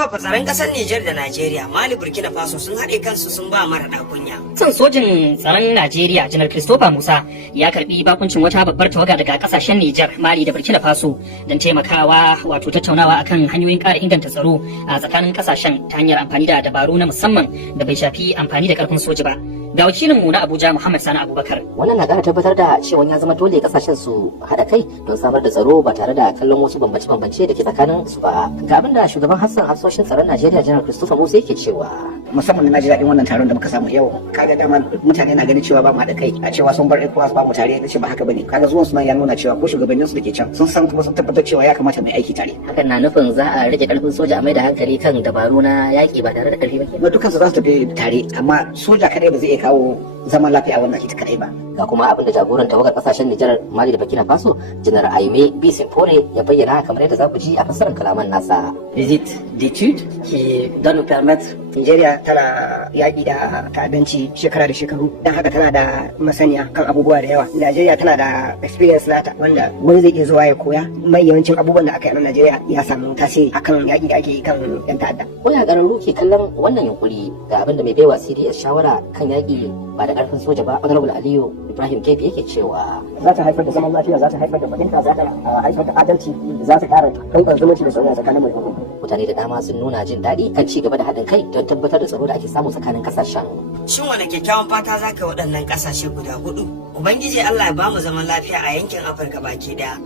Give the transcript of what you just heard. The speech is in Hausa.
To tsaron kasar Nijar da Najeriya, Mali, Burkina Faso sun haɗe kansu sun ba mara kunya. Son sojin tsaron Najeriya Janar Christopher Musa ya karbi bakuncin wata babbar tawaga daga kasashen Nijar, Mali da Burkina Faso don taimakawa wato tattaunawa akan hanyoyin ƙara inganta tsaro a tsakanin kasashen ta hanyar amfani da dabaru na musamman da bai shafi amfani da karfin soji ba. Ga wakilinmu na Abuja Muhammad Sani Abubakar. Wannan na ƙara tabbatar da cewa ya zama dole kasashen su haɗa kai don samar da tsaro ba tare da kallon wasu bambance-bambance da ke tsakanin su ba. Ga abin da shugaban Hassan hafsoshin tsaron Najeriya Janar Christopher Musa yake cewa. Musamman na ji daɗin wannan taron da muka samu yau. Kaga dama mutane na ganin cewa ba mu haɗa kai, a cewa sun bar ECOWAS ba mu tare, na ce ba haka bane. Kaga zuwan su nan ya nuna cewa ko shugabannin su da ke can sun san kuma sun tabbatar cewa ya kamata mu aiki tare. Hakan na nufin za a rage karfin soja a mai da hankali kan dabaru na yaƙi ba tare da ƙarfi ba. Na dukkan su za su tafi tare, amma soja kadai ba zai iya kawo zaman lafiya a wannan ita kadai ba. Ga kuma abin da jagoran tawagar kasashen Nijar, Mali da Burkina Faso, Janar Aime Bisimfore ya bayyana kamar yadda za ku ji a fassarar kalaman nasa. Visite d'études qui doit nous permettre. Nigeria tana yaƙi da ta'addanci shekara da shekaru, don haka tana da masaniya kan abubuwa da yawa. Najeriya tana da experience nata wanda wani zai iya zuwa ya koya. Mai yawancin abubuwan da aka yi a Najeriya ya samu tasiri akan yaƙi da ake yi kan 'yan ta'adda. Koya ƙararru ke kallon wannan yunkuri ga abin da mai baiwa CDS shawara kan yaƙi ba da ƙarfin soja ba, Honorable Aliyu Ibrahim Kefi yake cewa za ta haifar da zaman lafiya, za ta haifar da fahimta, za ta haifar da adalci, za ta ƙara kankan zumunci da soyayya tsakanin mai. Mutane da dama sun nuna jin daɗi kan ci gaba da haɗin kai don tabbatar da tsaro da ake samu tsakanin ƙasashen. Shin wane kyakkyawan fata za ka waɗannan ƙasashe guda hudu? Ubangiji Allah ya bamu zaman lafiya a yankin Afirka baki ɗaya.